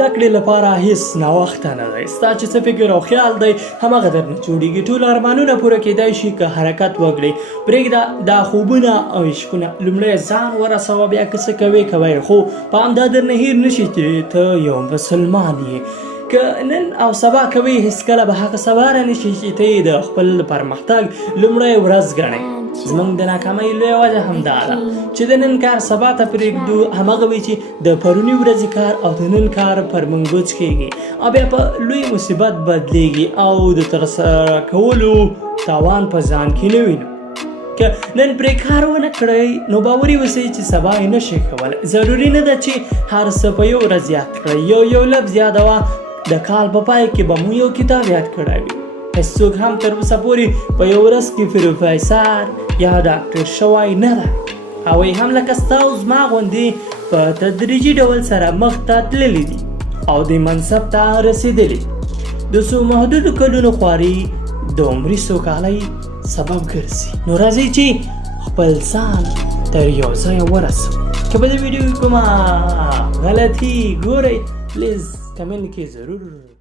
زده کړې لپاره هیڅ ناوخته نه دی. ستا چې څه فکر او خیال دی همغه درنه جوړېږي. ټول ارمانونه پوره کېدای شي که حرکت وکړې. پرېږده دا خوبونه او عشقونه لومړی ځان ورسوه، بیا که څه کوې خو په همدا درنه هیر نه شي چې ته یو مسلمان یې. که نن او سبا کوي هیڅکله به هغه سبا رانشي چې ته یې د خپل پرمختګ لومړی ورځ ګڼې. زموږ د ناکامۍ لویه وجه همدا ده چې د نن کار سبا ته پرېږدو. همغه وي چې د پروني ورځې کار او د نن کار پر موږ بوج کېږي او بیا په لوی مصیبت بدلېږي او د ترسره کولو تاوان په ځان کې نه وینو. که نن پرې کار ونه کړئ نو باوري اوسئ چې سبا یې نشئ کولی. ضروري نه ده چې هر څه په یو ورځ یاد کړئ. یو لفظ یادوه، د کال په پای کې به مو یو کتاب یاد کړی وي. هېڅوک هم تر اوسه پورې په یو ورځ کې پروفیسر یا ډاکټر شوی نه ده او هم لکه ستا او زما غوندې په تدریجي ډول سره مخ ته تللی دي او د منصب ته رسېدلي. د څو محدودو کلونو خواري د عمري سوکالۍ سبب ګرځي. نو راځئ چې خپل ځان تر یو ځایه ورسوو. که په دې ویډیو کومه غلطي ګورئ پلیز کمنټ کې ضرور